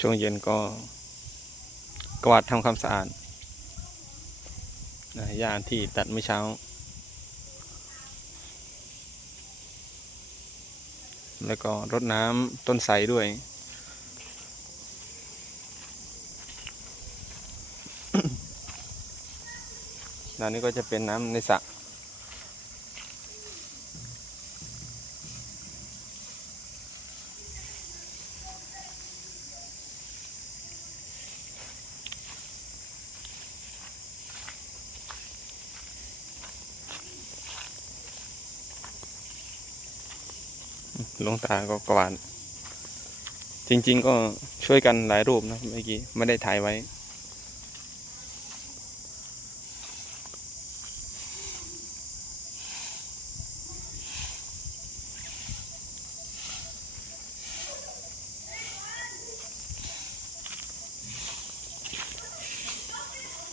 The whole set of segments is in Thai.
ช่วงเย็นก็กวาดทำความสะอาดนะหญ้าที่ตัดเมื่อเช้า แล้วก็รดน้ำต้นไทรด้วย ด้านนี้ก็จะเป็นน้ำในสระ หลวงตาก็กวาดจริง ๆ ก็ช่วยกันหลายรูปนะเมื่อกี้ไม่ได้ถ่ายไว้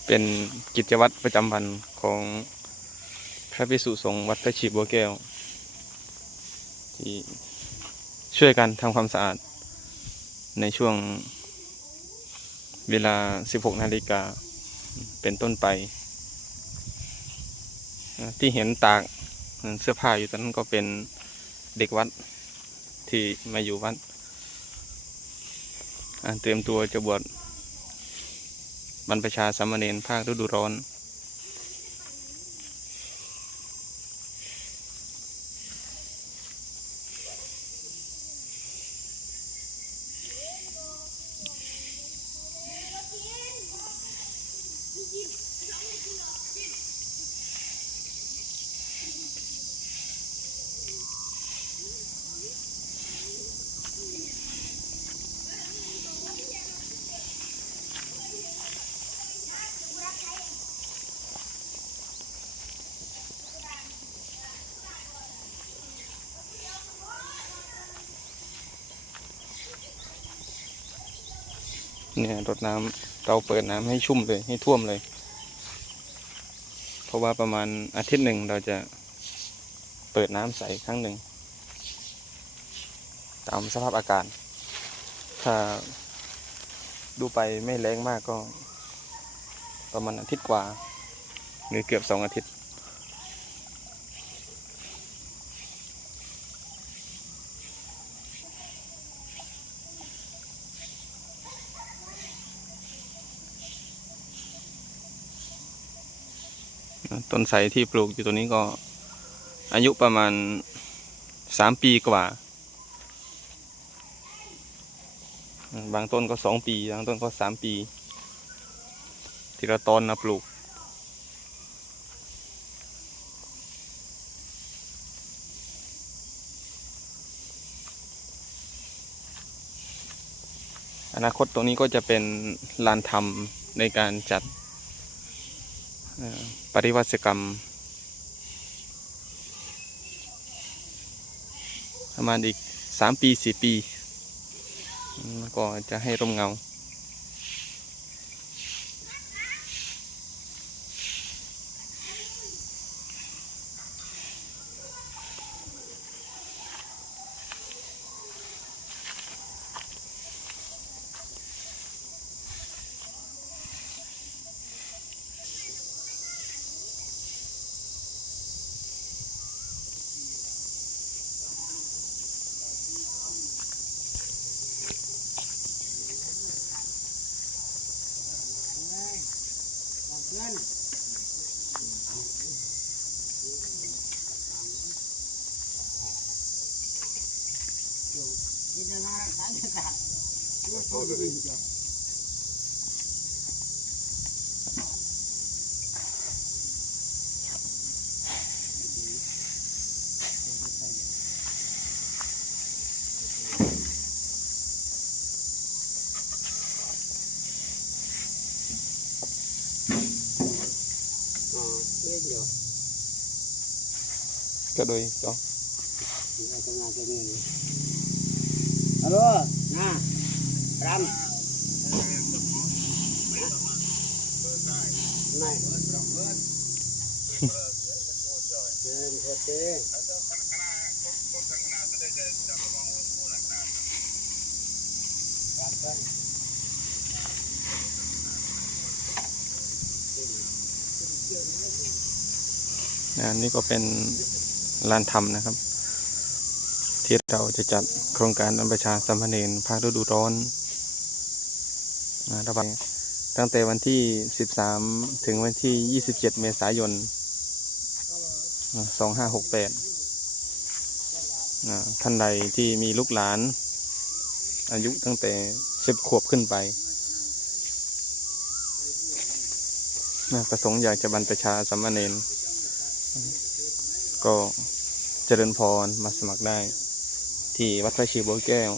เป็นกิจวัตรประจำวันของพระภิกษุสงฆ์วัดพระชีบัวแก้วที่ ช่วยกันทำความสะอาด ในช่วงเวลา 16 นาฬิกาเป็นต้นไป ที่เห็นตากเสื้อผ้าอยู่ตอนนั้นก็เป็นเด็กวัดที่มาอยู่วัดเตรียมตัวจะบวชบรรพชาสามเณรภาคฤดูร้อน เนี่ยรดน้ำ เราเปิดน้ำให้ชุ่มเลยให้ท่วมเลย เพราะว่าประมาณอาทิตย์หนึ่งเราจะเปิดน้ำใสครั้งหนึ่งตามสภาพอากาศถ้าดูไปไม่แรงมากก็ ประมาณอาทิตย์กว่า หรือเกือบสองอาทิตย์ ต้นไทรที่ปลูกอยู่ตัวนี้ก็อายุประมาณสามปีกว่า บางต้นก็สองปี บางต้นก็สามปี ทีละต้นนะปลูก อนาคตตรงนี้ก็จะเป็นลานธรรมในการจัด ปริวัติกรรม ประมาณอีกสามปีสี่ปี ก็จะให้ร่มเงา 你这拿三千三，我手里有。 ก็โดยจ้ะฮัลโหลนะรำอเครับนนี่ก็เป็น ลานธรรมนะครับ ที่เราจะจัดโครงการบรรพชาสัมพันธ์ภาคฤดูร้อนนะระบายตั้งแต่วันที่ 13 ถึงวันที่ 27 เมษายน 2568นะท่านใดที่มีลูกหลาน อายุตั้งแต่ 10 ขวบขึ้นไปนะประสงค์อยากจะบรรพชาสัมมาเนน ก็เจริญพรมาสมัครได้ ที่วัดพระชีบัวแก้ว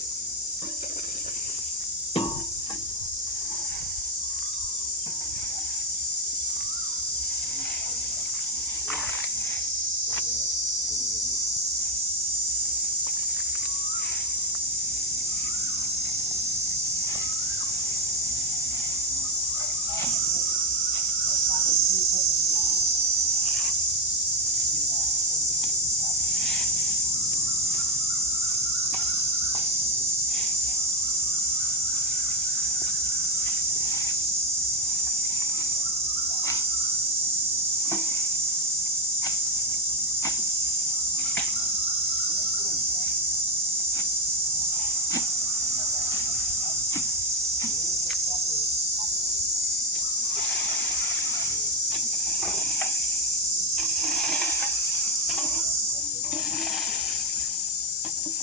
Thank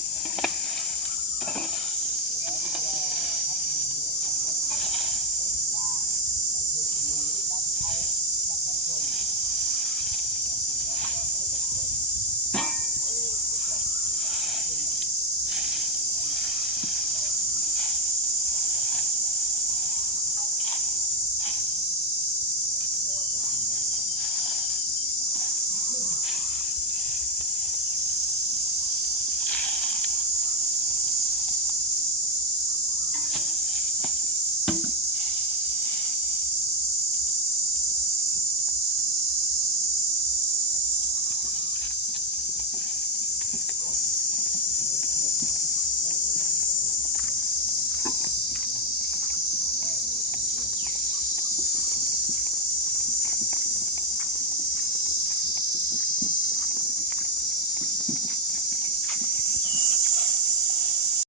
you.